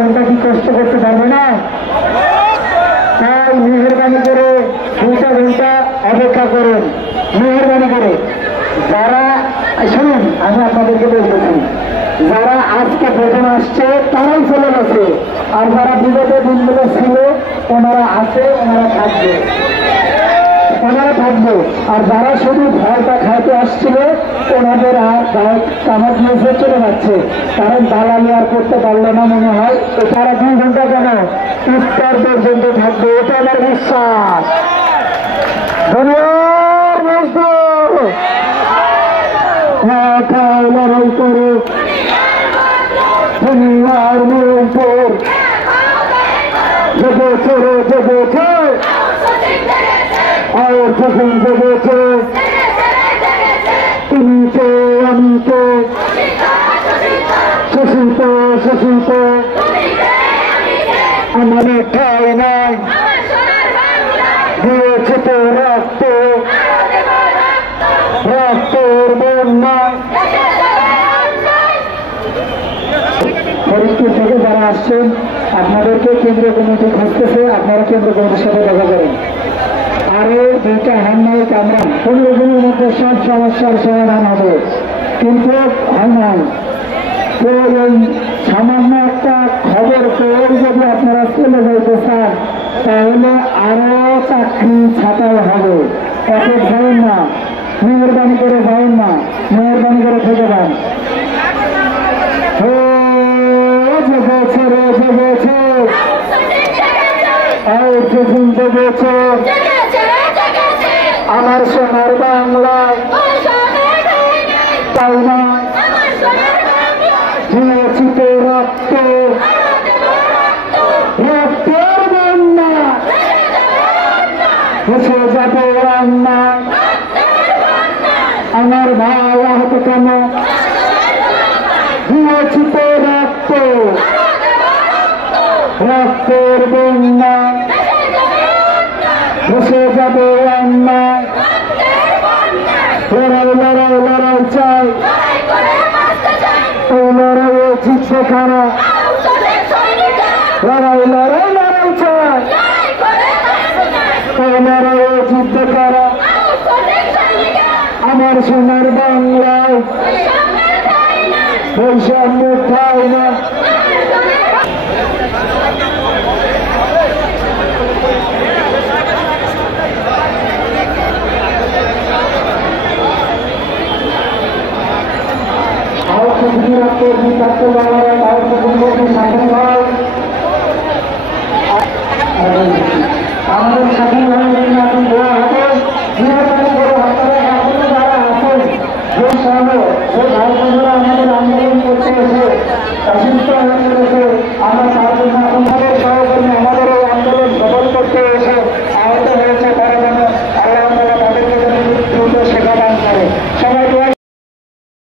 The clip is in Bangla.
ঘন্টা কি কষ্ট করতে পারবে না? তাই মেহরবানি করে 2টা ঘন্টা অপেক্ষা করুন, মেহরবানি করে। যারা শুনুন, আমি আপনাদেরকে বলতেছি, যারা আজকে প্রথম আসছে তারাই চলে গেছে, আর যারা বিগত দিনগুলো ছিল ওনারা আছে, ওনারা থাকবে। আর যারা শুধু ভয়টা খাইতে আসছিল ওনাদের আর কামার নিয়ে চলে যাচ্ছে, কারণ দালালি আর করতে পারলো না মনে হয়। তারা 2 ঘন্টা কেন ইফতার পর্যন্ত থাকবে, এটা আমার বিশ্বাস। লড়াই করে দুনিয়ার উপর জগেছে জগেছে আর যখন জগেছে তুমি তো আমি তো শোষিত শোষিত আমার ঠাই নাই দিয়েছে তো রক্ত রক্তের বন্যা। ফরিদপুর থেকে যারা আসছেন আপনাদেরকে কেন্দ্রীয় কমিটি খুঁজতেছে, আপনারা কেন্দ্রীয় কমিটির সাথে দেখা করেন। আরো 2টা হ্যান্ডমাইক আমরা 15 দিনের মধ্যে সব সমস্যার সমাধান হবে, কিন্তু হয় নাই। তো এই সামান্য একটা খবর পেয়ে যদি আপনারা চলে যাইতে চান তাহলে আরো চাকরি ছাঁটাই হবে। এত ভয় না, মেহরবানি করে ভয় না, মেহরবানি করে থেকে যান। জেগেছে রে জেগেছে জেগেছে আমার সোনার বাংলায়, তাই না দিয়েছি তো রক্ত রক্তের বন্যা, মুছে যাবে রান্না। আমার ভাই আহত কেন দিয়েছি তো রক্ত রক্তের বন্যা, মুছে যাবে রান্না। লড়াই লড়াই লড়াই চাই, এই লড়াইয়ে জিতবে কারা? লড়াই লড়াই লড়াই চাই, এই লড়াইয়ে জিতবে কারা? আমার সোনার বাংলায় বৈষম্য ঠাই না। আহত কর্মী ছাত্র বাংলায় আহত কর্মী